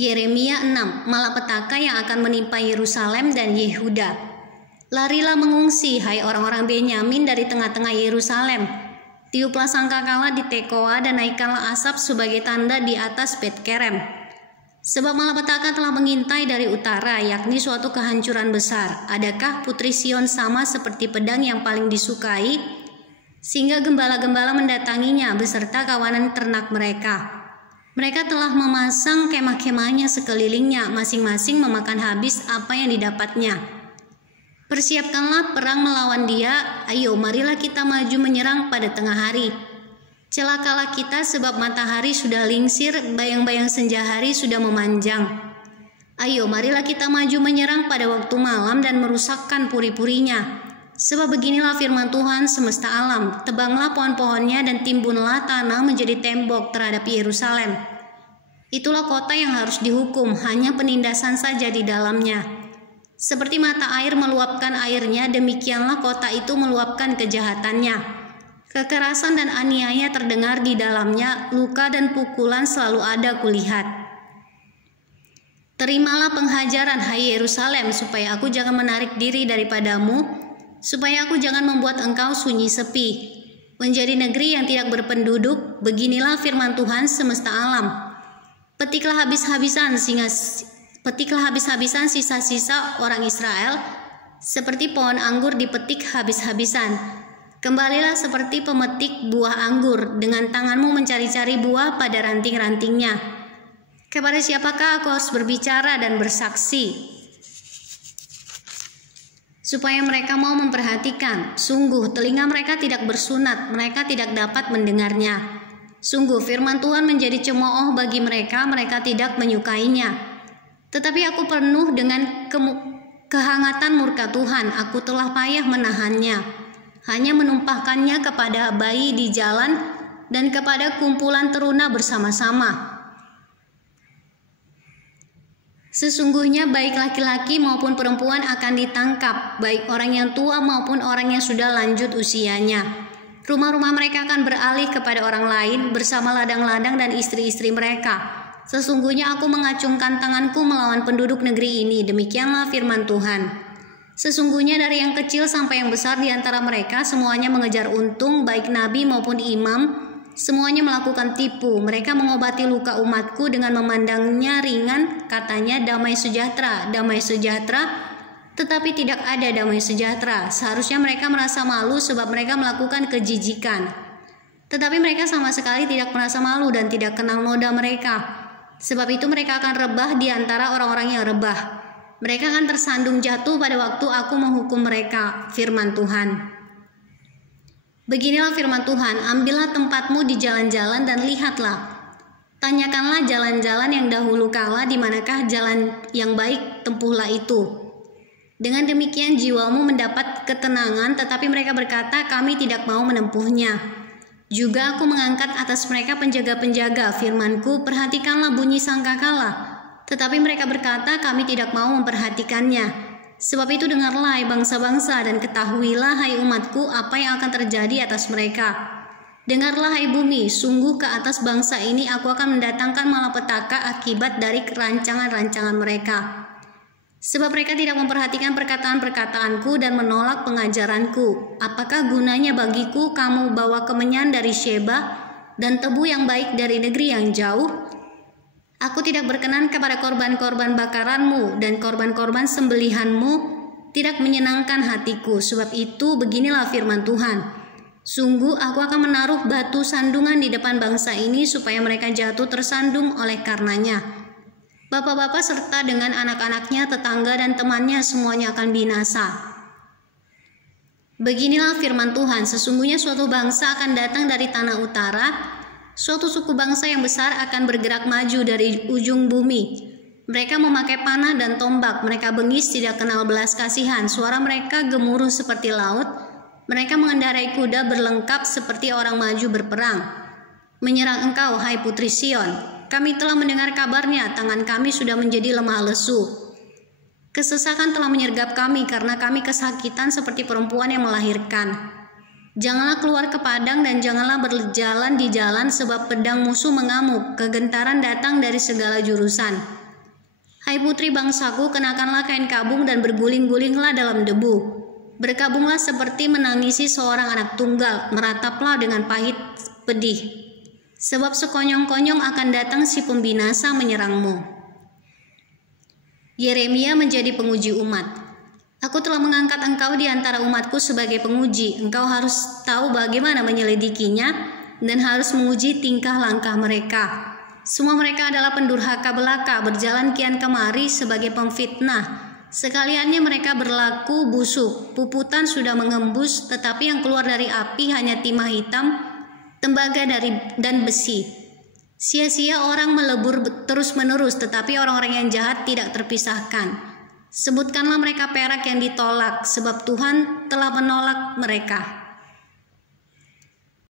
Yeremia 6. Malapetaka yang akan menimpa Yerusalem dan Yehuda. Larilah mengungsi, hai orang-orang Benyamin, dari tengah-tengah Yerusalem. Tiuplah sangkakala di Tekoa dan naikkanlah asap sebagai tanda di atas Bet-Kerem. Sebab malapetaka telah mengintai dari utara, yakni suatu kehancuran besar. Adakah putri Sion sama seperti pedang yang paling disukai, sehingga gembala-gembala mendatanginya beserta kawanan ternak mereka? Mereka telah memasang kemah-kemahnya sekelilingnya, masing-masing memakan habis apa yang didapatnya. Persiapkanlah perang melawan dia, ayo marilah kita maju menyerang pada tengah hari. Celakalah kita sebab matahari sudah lingsir, bayang-bayang senja hari sudah memanjang. Ayo marilah kita maju menyerang pada waktu malam dan merusakkan puri-purinya. Sebab beginilah firman Tuhan semesta alam, tebanglah pohon-pohonnya dan timbunlah tanah menjadi tembok terhadap Yerusalem. Itulah kota yang harus dihukum, hanya penindasan saja di dalamnya. Seperti mata air meluapkan airnya, demikianlah kota itu meluapkan kejahatannya. Kekerasan dan aniaya terdengar di dalamnya, luka dan pukulan selalu ada kulihat. Terimalah penghajaran, hai Yerusalem, supaya aku jangan menarik diri daripadamu, supaya aku jangan membuat engkau sunyi sepi, menjadi negeri yang tidak berpenduduk. Beginilah firman Tuhan semesta alam. Petiklah habis-habisan sisa-sisa orang Israel, seperti pohon anggur dipetik habis-habisan. Kembalilah seperti pemetik buah anggur, dengan tanganmu mencari-cari buah pada ranting-rantingnya. Kepada siapakah aku harus berbicara dan bersaksi, supaya mereka mau memperhatikan? Sungguh telinga mereka tidak bersunat, mereka tidak dapat mendengarnya. Sungguh firman Tuhan menjadi cemooh bagi mereka, mereka tidak menyukainya. Tetapi aku penuh dengan kehangatan murka Tuhan, aku telah payah menahannya, hanya menumpahkannya kepada bayi di jalan dan kepada kumpulan teruna bersama-sama. Sesungguhnya baik laki-laki maupun perempuan akan ditangkap, baik orang yang tua maupun orang yang sudah lanjut usianya. Rumah-rumah mereka akan beralih kepada orang lain bersama ladang-ladang dan istri-istri mereka. Sesungguhnya aku mengacungkan tanganku melawan penduduk negeri ini, demikianlah firman Tuhan. Sesungguhnya dari yang kecil sampai yang besar di antara mereka, semuanya mengejar untung, baik nabi maupun imam, semuanya melakukan tipu. Mereka mengobati luka umatku dengan memandangnya ringan, katanya damai sejahtera, tetapi tidak ada damai sejahtera. Seharusnya mereka merasa malu sebab mereka melakukan kejijikan. Tetapi mereka sama sekali tidak merasa malu dan tidak kenal noda mereka. Sebab itu mereka akan rebah di antara orang-orang yang rebah. Mereka akan tersandung jatuh pada waktu aku menghukum mereka, firman Tuhan. Beginilah firman Tuhan, ambillah tempatmu di jalan-jalan dan lihatlah. Tanyakanlah jalan-jalan yang dahulu kala, di manakah jalan yang baik, tempuhlah itu. Dengan demikian jiwamu mendapat ketenangan, tetapi mereka berkata, kami tidak mau menempuhnya. Juga aku mengangkat atas mereka penjaga-penjaga, firmanku, perhatikanlah bunyi sangkakala. Tetapi mereka berkata, kami tidak mau memperhatikannya. Sebab itu dengarlah hai bangsa-bangsa dan ketahuilah hai umatku apa yang akan terjadi atas mereka. Dengarlah hai bumi, sungguh ke atas bangsa ini aku akan mendatangkan malapetaka akibat dari rancangan-rancangan mereka. Sebab mereka tidak memperhatikan perkataan-perkataanku dan menolak pengajaranku. Apakah gunanya bagiku kamu bawa kemenyan dari Sheba dan tebu yang baik dari negeri yang jauh? Aku tidak berkenan kepada korban-korban bakaranmu dan korban-korban sembelihanmu tidak menyenangkan hatiku. Sebab itu beginilah firman Tuhan. Sungguh aku akan menaruh batu sandungan di depan bangsa ini supaya mereka jatuh tersandung oleh karenanya. Bapak-bapak serta dengan anak-anaknya, tetangga dan temannya semuanya akan binasa. Beginilah firman Tuhan, sesungguhnya suatu bangsa akan datang dari tanah utara, suatu suku bangsa yang besar akan bergerak maju dari ujung bumi. Mereka memakai panah dan tombak, mereka bengis tidak kenal belas kasihan, suara mereka gemuruh seperti laut, mereka mengendarai kuda berlengkap seperti orang maju berperang. Menyerang engkau, hai putri Sion. Kami telah mendengar kabarnya, tangan kami sudah menjadi lemah lesu. Kesesakan telah menyergap kami karena kami kesakitan seperti perempuan yang melahirkan. Janganlah keluar ke padang dan janganlah berjalan di jalan sebab pedang musuh mengamuk, kegentaran datang dari segala jurusan. Hai putri bangsaku, kenakanlah kain kabung dan berguling-gulinglah dalam debu. Berkabunglah seperti menangisi seorang anak tunggal, merataplah dengan pahit pedih. Sebab sekonyong-konyong akan datang si pembinasa menyerangmu. Yeremia menjadi penguji umat. Aku telah mengangkat engkau di antara umatku sebagai penguji. Engkau harus tahu bagaimana menyelidikinya dan harus menguji tingkah langkah mereka. Semua mereka adalah pendurhaka belaka, berjalan kian kemari sebagai pemfitnah. Sekaliannya mereka berlaku busuk, puputan sudah mengembus, tetapi yang keluar dari api hanya timah hitam, tembaga dan besi. Sia-sia orang melebur terus-menerus, tetapi orang-orang yang jahat tidak terpisahkan. Sebutkanlah mereka perak yang ditolak, sebab Tuhan telah menolak mereka.